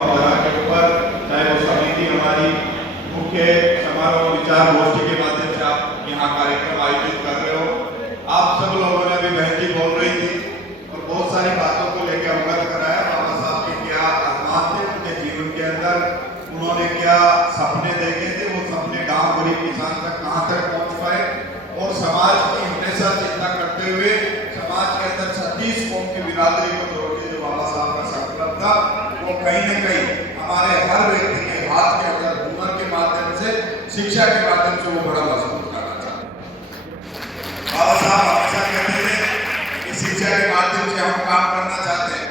के ऊपर, चाहे वो समिति हमारी मुख्य समारोह विचार गोष्ठी के माध्यम से आप यहाँ कार्यक्रम आयोजित कर रहे हो। आप सब लोगों ने अभी बहन जी बोल रही थी और बहुत सारी बातों को लेकर अवगत कराया। बाबा साहब के क्या अरमान थे उनके जीवन के अंदर, उन्होंने क्या सपने देखे थे, वो सपने गाँव गरीब किसान तक कहाँ तक पहुँच पाए और समाज की हमेशा चिंता करते हुए समाज के अंदर 36 कौम की बिरादरी को जोड़ के जो बाबा साहब का संकल्प था वो कहीं न कहीं हमारे हर व्यक्ति के हाथ के अंदर हुनर के माध्यम से, शिक्षा के माध्यम से वो बड़ा मजबूत करना चाहते हैं। बाबा साहब हमेशा कहते थे कि शिक्षा के माध्यम से हम काम करना चाहते हैं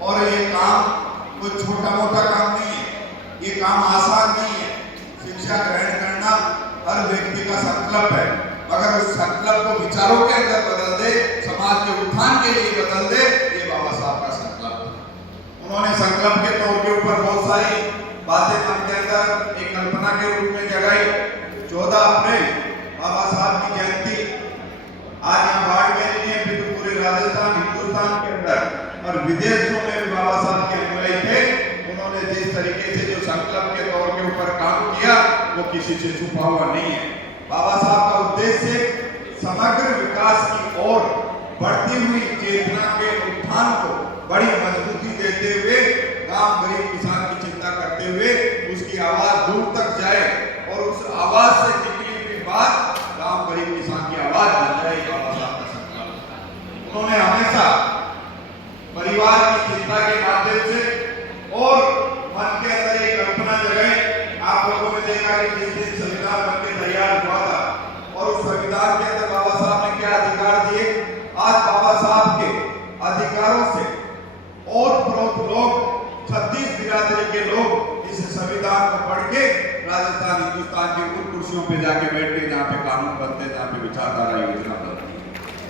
और ये काम कोई छोटा मोटा काम नहीं है, ये काम आसान नहीं है। शिक्षा ग्रहण करना हर व्यक्ति का संकल्प है, मगर उस संकल्प को विचारों के अंदर बदल दे, समाज के उत्थान के लिए बदल दे, ये बाबा साहब का संकल्प है। उन्होंने संकल्प के तौर के ऊपर बहुत सारी बातें मन के अंदर एक कल्पना के रूप में जगाई। 14 अप्रैल बाबा साहब की जयंती आज यहाँ बाड़मेर में भी तो पूरे राजस्थान हिंदुस्तान के अंदर और विदेशों में भी बाबा साहब के अनुयायी थे। उन्होंने जिस तरीके से जो संकल्प के तौर के ऊपर काम किया वो किसी से छुपा हुआ नहीं है। बाबा साहब का उद्देश्य समग्र विकास की ओर बढ़ती हुई चेतना के उत्थान को बड़ी मजबूती देते हुए, गांव गरीब किसान की चिंता करते हुए उसकी आवाज दूर तक जाए और उस आवाज से निकली हुई बात गांव गरीब किसान की आवाज बन जाए। बाबा साहब का संकल्प उन्होंने हमेशा परिवार की चिंता के माध्यम से और मन के अंदर एक कल्पना जगाई। आप लोगों ने देखा कि जिस दिन संविधान बन के तैयार हुआ था और उस संविधान के अंदर बाबा साहब ने क्या अधिकार दिए, आज बाबा साहब के अधिकारों से और बहुत लोग 36 बिरादरी के लोग इस संविधान को पढ़ के राजस्थान हिंदुस्तान की उन कुर्सियों पे जाके बैठ के जहाँ पे कानून बनते, जहाँ पे विचारधारा योजना बनती है।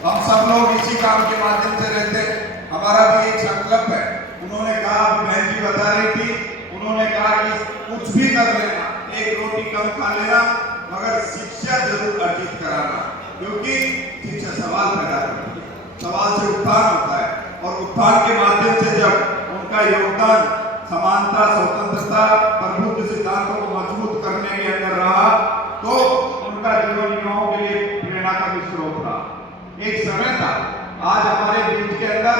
हम सब लोग इसी काम के माध्यम से रहते हैं। हमारा भी एक संकल्प है। उन्होंने कहा, बहन जी बता रही थी, उन्होंने कहा कि कुछ भी कर लेना, एक रोटी कम खा लेना, मगर शिक्षा जरूर अर्जित कराना, क्योंकि शिक्षा सवाल पैदा करती है, सवाल से उत्थान होता है और उत्थान के माध्यम से जब उनका योगदान समानता, स्वतंत्रता, प्रभुत्व सिद्धांतों को मजबूत करने के अंदर रहा तो उनका जीवन युवाओं के लिए प्रेरणा का भी स्रोत रहा। एक समय था, आज हमारे बीच के अंदर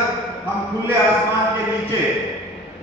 हम खुले आसमान के नीचे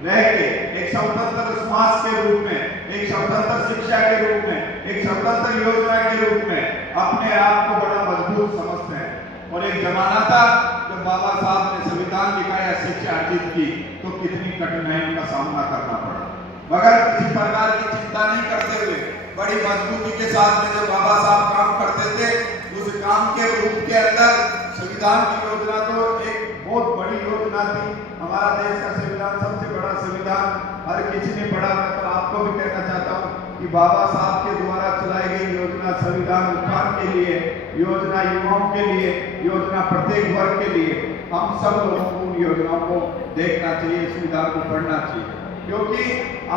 रह के एक स्वतंत्र समाज के रूप में, एक स्वतंत्र शिक्षा के रूप में, एक स्वतंत्र योजना के रूप में अपने आप को बड़ा मजबूत समझते हैं। और एक जमाना था जब बाबा साहब ने संविधान लिखा या शिक्षा अर्जित की तो कितनी कठिनाइयों का सामना करना पड़ा, मगर किसी प्रकार की चिंता नहीं करते हुए बड़ी मजबूती के साथ में जब बाबा साहब काम करते थे, उस काम के रूप के अंदर संविधान की योजना तो एक बहुत बड़ी योजना थी। हमारा देश का संविधान सबसे बड़ा संविधान हर किसी ने पढ़ा। मैं तो आपको भी कहना चाहता हूँ कि बाबा साहब के द्वारा चलाई गई योजना संविधान उत्थान के लिए, योजना युवाओं के लिए, योजना प्रत्येक वर्ग के लिए, हम सब लोगों को उन योजनाओं को देखना चाहिए, संविधान को पढ़ना चाहिए, क्योंकि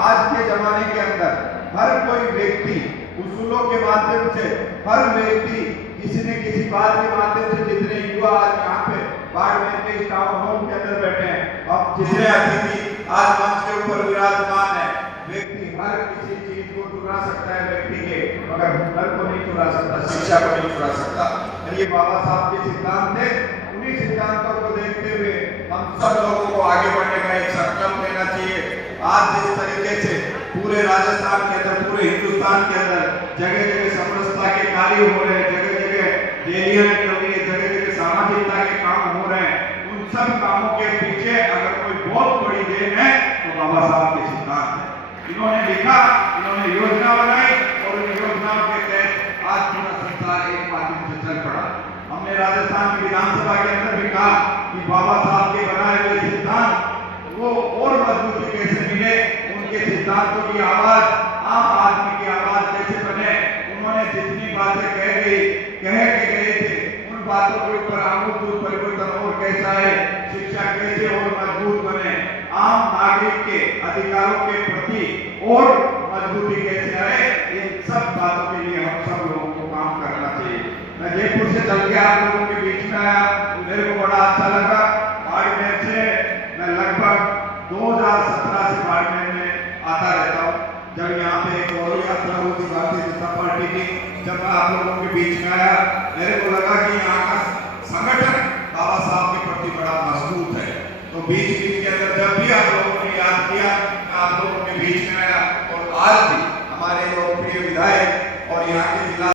आज के जमाने के अंदर हर कोई व्यक्ति उसूलों के माध्यम से, हर व्यक्ति किसी न किसी बात के माध्यम से, जितने युवा आज यहाँ पे बाड़मेर के टाउन हॉल के अंदर बैठे हैं, अब जितने अतिथि आज मंच के ऊपर विराजमान है, व्यक्ति हर किसी चीज को चुरा सकता है व्यक्ति के, मगर हुनर को नहीं चुरा सकता, शिक्षा को नहीं चुरा सकता। और ये बाबा साहब के सिद्धांत थे। उन्हीं सिद्धांतों को देखते हुए हम सब लोगों को आगे बढ़ने का एक संकल्प लेना चाहिए। आज जिस तरीके से पूरे राजस्थान के अंदर, पूरे हिंदुस्तान के अंदर जगह जगह समरसता के कार्य हो रहे हैं, जगह जगह रैलियां निकल रही है, जगह जगह सामाजिकता के काम हो रहे हैं, उन सब कामों के पीछे अगर कोई बहुत बड़ी देन है तो बाबा साहब के सिद्धांत है। इन्होंने लिखा, इन्होंने योजना बनाई और उन योजनाओं के तहत आज पूरा संसार एक माध्यम से चल पड़ा। हमने राजस्थान की विधानसभा के अंदर भी कहा कि बाबा साहब के बनाए हुए सिद्धांत वो और मजबूती कैसे मिले, उनके सिद्धांतों की आवाज आम आदमी की आवाज कैसे बने। उन्होंने जितनी बातें कह के गए थे, उन बातों के ऊपर आमूल परिवर्तन और कैसा है, शिक्षा कैसे और मजबूत बने, आम नागरिक के अधिकारों के प्रति और मजबूती कैसे आए, इन सब बातों के लिए हम सब लोगों को काम करना चाहिए। मैं जयपुर से चल के आप लोगों के बीच में आया, मेरे को बड़ा अच्छा लगा। बाड़मेर से मैं लगभग 2017 से बाड़मेर में मीटिंग जब मैं आप लोगों के बीच में आया, मेरे को लगा कि यहाँ का संगठन बाबा साहब के प्रति बड़ा मजबूत है। तो बीच बीच के अंदर जब भी आप लोगों ने याद किया, आप लोगों के बीच में आया और आज भी हमारे लोकप्रिय विधायक और यहाँ के जिला